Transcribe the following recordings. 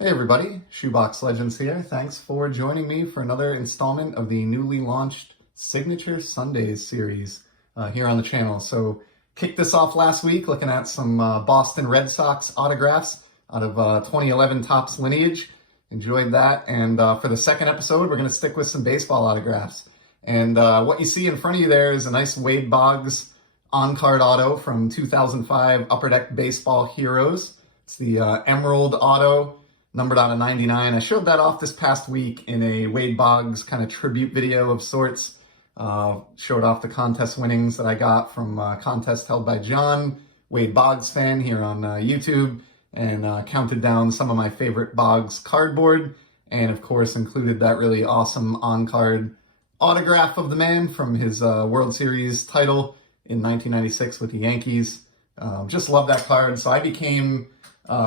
Hey everybody, Shoebox Legends here. Thanks for joining me for another installment of the newly launched Signature Sundays series here on the channel. So kicked this off last week looking at some Boston Red Sox autographs out of 2011 Topps Lineage. Enjoyed that. And for the second episode, we're going to stick with some baseball autographs. And what you see in front of you there is a nice Wade Boggs on-card auto from 2005 Upper Deck Baseball Heroes. It's the Emerald auto, numbered out of 99. I showed that off this past week in a Wade Boggs kind of tribute video of sorts. Showed off the contest winnings that I got from a contest held by John, Wade Boggs fan here on YouTube, and counted down some of my favorite Boggs cardboard, and of course included that really awesome on-card autograph of the man from his World Series title in 1996 with the Yankees. Just love that card. So I became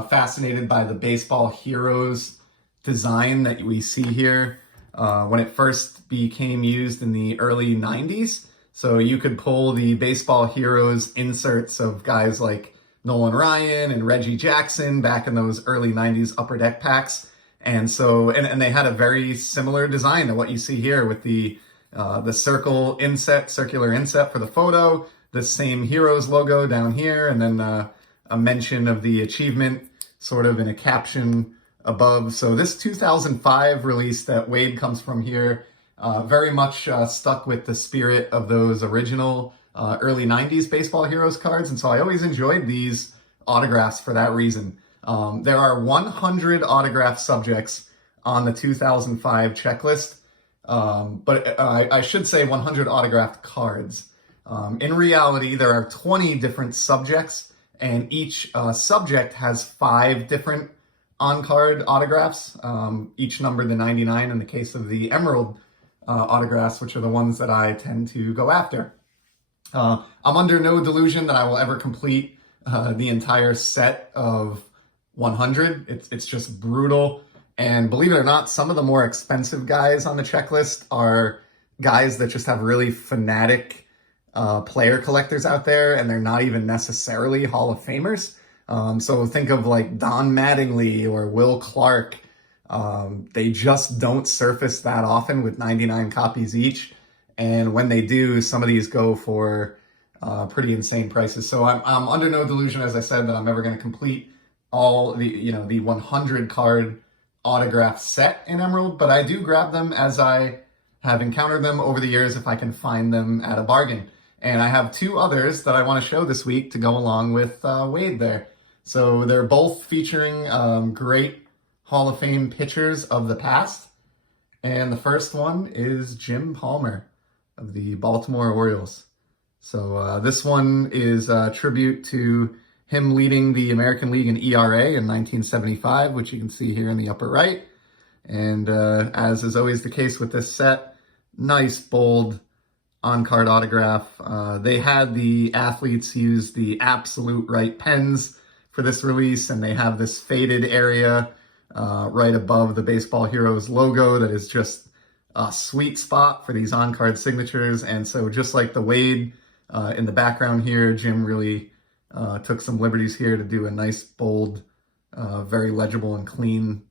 fascinated by the Baseball Heroes design that we see here when it first became used in the early 90s. So you could pull the Baseball Heroes inserts of guys like Nolan Ryan and Reggie Jackson back in those early 90s Upper Deck packs. And so, and they had a very similar design to what you see here with the circular inset for the photo, the same Heroes logo down here, and then a mention of the achievement sort of in a caption above. So this 2005 release that Wade comes from here very much stuck with the spirit of those original early 90s Baseball Heroes cards. And so I always enjoyed these autographs for that reason. There are 100 autograph subjects on the 2005 checklist, but I should say 100 autographed cards. In reality, there are 20 different subjects, and each subject has 5 different on-card autographs, each numbered to 99 in the case of the Emerald autographs, which are the ones that I tend to go after. I'm under no delusion that I will ever complete the entire set of 100. It's just brutal. And believe it or not, some of the more expensive guys on the checklist are guys that just have really fanatic player collectors out there, and they're not even necessarily Hall of Famers. So think of like Don Mattingly or Will Clark. They just don't surface that often with 99 copies each. And when they do, some of these go for pretty insane prices. So I'm under no delusion, as I said, that I'm ever going to complete all the 100 card autograph set in Emerald, but I do grab them as I have encountered them over the years if I can find them at a bargain. And I have 2 others that I want to show this week to go along with Wade there. So they're both featuring great Hall of Fame pitchers of the past. And the first one is Jim Palmer of the Baltimore Orioles. So this one is a tribute to him leading the American League in ERA in 1975, which you can see here in the upper right. And as is always the case with this set, nice, bold, on-card autograph. They had the athletes use the absolute right pens for this release, and they have this faded area right above the Baseball Heroes logo that is just a sweet spot for these on-card signatures. And so just like the Wade in the background here, Jim really took some liberties here to do a nice, bold, very legible and clean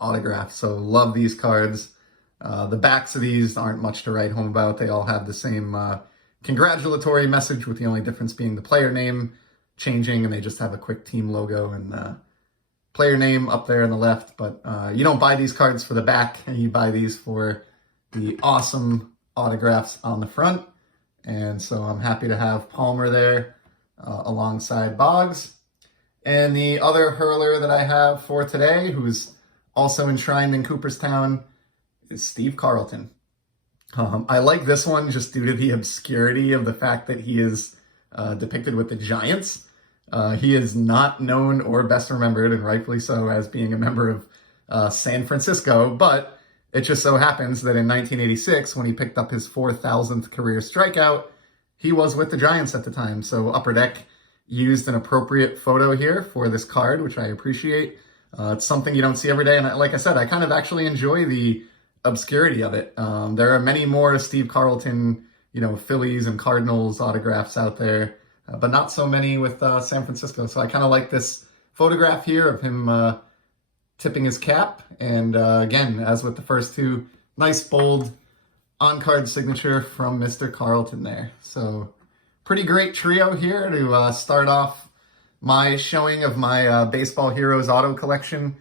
autograph. So love these cards. The backs of these aren't much to write home about. They all have the same congratulatory message, with the only difference being the player name changing, and they just have a quick team logo and player name up there on the left. But you don't buy these cards for the back, and you buy these for the awesome autographs on the front. And so I'm happy to have Palmer there alongside Boggs. And the other hurler that I have for today, who's also enshrined in Cooperstown, is Steve Carlton. I like this one just due to the obscurity of the fact that he is depicted with the Giants. He is not known or best remembered, and rightfully so, as being a member of San Francisco, but it just so happens that in 1986, when he picked up his 4,000th career strikeout, he was with the Giants at the time. So Upper Deck used an appropriate photo here for this card, which I appreciate. It's something you don't see every day, and like I said, I kind of actually enjoy the obscurity of it. There are many more Steve Carlton, Phillies and Cardinals autographs out there, but not so many with San Francisco. So I kind of like this photograph here of him tipping his cap. And again, as with the first two, nice bold on-card signature from Mr. Carlton there. So pretty great trio here to start off my showing of my Baseball Heroes auto collection.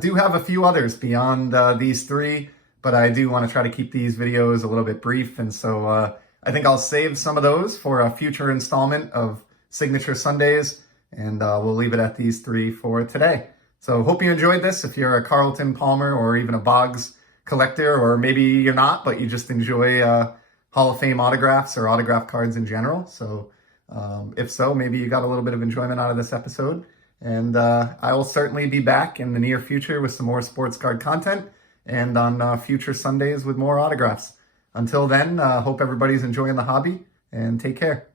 Do have a few others beyond these three, but I do want to try to keep these videos a little bit brief, and so I think I'll save some of those for a future installment of Signature Sundays, and we'll leave it at these three for today. So hope you enjoyed this. If you're a Carlton, Palmer, or even a Boggs collector, or maybe you're not, but you just enjoy Hall of Fame autographs or autograph cards in general. So if so, maybe you got a little bit of enjoyment out of this episode. And I will certainly be back in the near future with some more sports card content and on future Sundays with more autographs. Until then, hope everybody's enjoying the hobby, and take care.